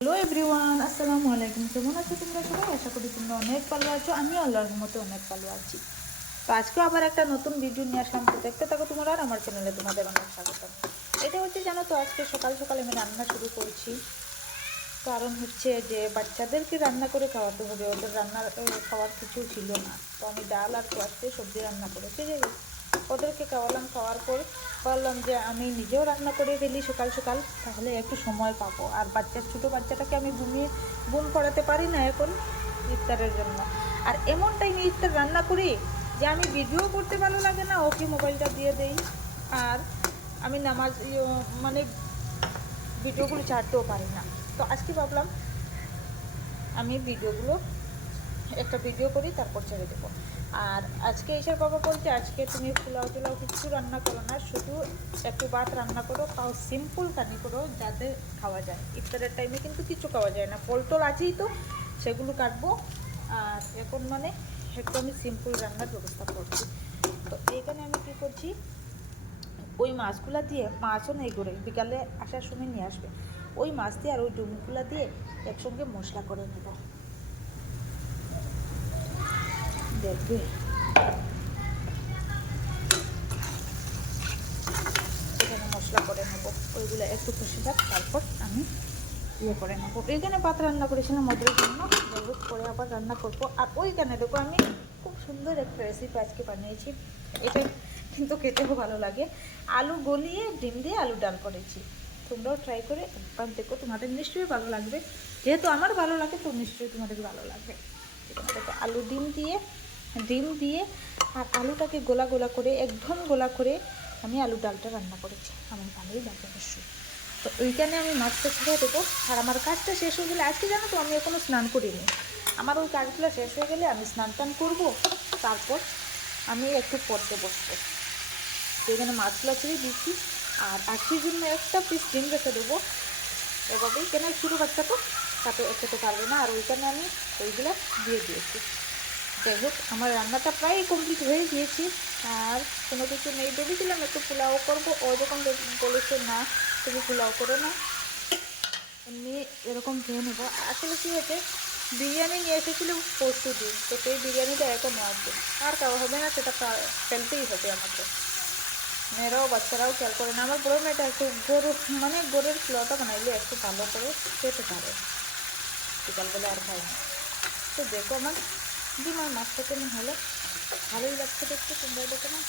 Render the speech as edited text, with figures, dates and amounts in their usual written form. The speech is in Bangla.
হ্যালো এভরিওয়ান, আসসালামু আলাইকুম। কেমন আছো তোমরা সবাই? আশা করি তোমরা অনেক ভালো আছো। আমি আল্লাহর রহমতে অনেক ভালো আছি। তো আজকেও আবার একটা নতুন ভিডিও নিয়ে আসলাম। তো দেখতে থাকো তোমরা, আর আমার চ্যানেলে তোমাদের অনেক স্বাগত। এটা হচ্ছে, জানো তো, আজকে সকাল সকাল আমি রান্না শুরু করছি। কারণ হচ্ছে যে বাচ্চাদেরকে রান্না করে খাওয়াতে হবে, ওদের রান্নার খাওয়ার কিছু ছিল না। তো আমি ডাল আর কোয়াশতে সবজি রান্না করেছি। যে ওদেরকে খাওয়ালাম, খাওয়ার পর ভাবলাম যে আমি নিজেও রান্না করে ফেলি সকাল সকাল, তাহলে একটু সময় পাবো। আর ছোটো বাচ্চাটাকে আমি ঘুম পড়াতে পারি না এখন ইফতারের জন্য। আর এমন টাইমে ইফতার রান্না করি যে আমি ভিডিও করতে ভালো লাগে না, ওকে মোবাইলটা দিয়ে দেই। আর আমি নামাজ মানে ভিডিওগুলো ছাড়তেও পারি না। তো আজকে ভাবলাম আমি একটা ভিডিও করি, তারপর ছেড়ে দেবো। আর আজকে ঈশার বাবা বলছে, আজকে তুমি পোলাও টোলাও কিছু রান্না করো না, শুধু একটু ভাত রান্না করো, তাও সিম্পল কানি করো, যাতে খাওয়া যায়। ইফতারের টাইমে কিন্তু কিছু খাওয়া যায় না, ফল টল আছেই, তো সেগুলো কাটবো। আর এখন মানে একটু আমি সিম্পল রান্নার ব্যবস্থা করছি। তো এইখানে আমি কী করছি, ওই মাছগুলা দিয়ে, মাছও নেই করে, বিকালে আসার সময় নিয়ে আসবে, ওই মাছ দিয়ে আর ওই ডুমগুলা দিয়ে একসঙ্গে মশলা করে নেব। দেখবে এখানে মশলা করে নেবো, ওইগুলো একটু কষে থাক, তারপর আমি করে নেবো। এইখানে ভাত রান্না করেছিলাম ওদের জন্য, যাই হোক পরে আবার রান্না করবো। আর ওইখানে দেখো আমি খুব সুন্দর একটা রেসিপি আজকে বানিয়েছি। এটা কিন্তু খেতেও ভালো লাগে। আলু গলিয়ে ডিম দিয়ে আলু ডাল করেছি। তোমরাও ট্রাই করে একবার দেখো, তোমাদের নিশ্চয়ই ভালো লাগবে। যেহেতু আমার ভালো লাগে, তো নিশ্চয়ই তোমাদের ভালো লাগবে। এখানে দেখো আলু ডিম দিয়ে আর আলুটাকে গোলা গোলা করে, একদম গোলা করে আমি আলু ডালটা রান্না করেছি। আমার ভালোই লাগে অবশ্যই। তো ওইখানে আমি মাছটা ছেড়ে দেবো। আর আমার কাজটা শেষ হয়ে গেলে, আজকে জানো তো আমি এখনও স্নান করিনি, আমার ওই কাজগুলো শেষ হয়ে গেলে আমি স্নান টান করবো, তারপর আমি একটু পড়তে বসবো। তো এখানে মাছগুলো ছেড়ে দিচ্ছি। আর আজকের জন্য একটা পিস ডিম রেখে দেবো, এভাবেই। কেন ছোটো বাচ্চা তো তাতে খেতে পারবে না। আর ওইখানে আমি ওইগুলো দিয়ে দিয়েছি। যাই হোক, আমার রান্নাটা প্রায় কমপ্লিট হয়ে গিয়েছি। আর কোনো কিছু নেই, ভেবেছিলাম একটু পোলাও করবো। ও যখন বলেছে না তুমি পোলাও করো না, এমনি এরকম খেয়ে নেবো। আসলে কী হয়েছে, বিরিয়ানি নিয়ে এসেছিল পরশু দিন, তো সেই বিরিয়ানিটা এখনও আছে, আর খাওয়া হবে না, সেটা ফেলতেই হবে আমাকে। মেয়েরাও বাচ্চারাও খেয়াল করে না। আমার বড় মেয়েটা একটু গরুর পোলাওটা বানাইলে একটু ভালো করে খেতে পারে, বিকালবেলা আর খাই না। তো দেখো আমার ডিম আর মাছটা কেমন হলো, ভালোই লাগছে দেখতে, তোমরা দেখো না।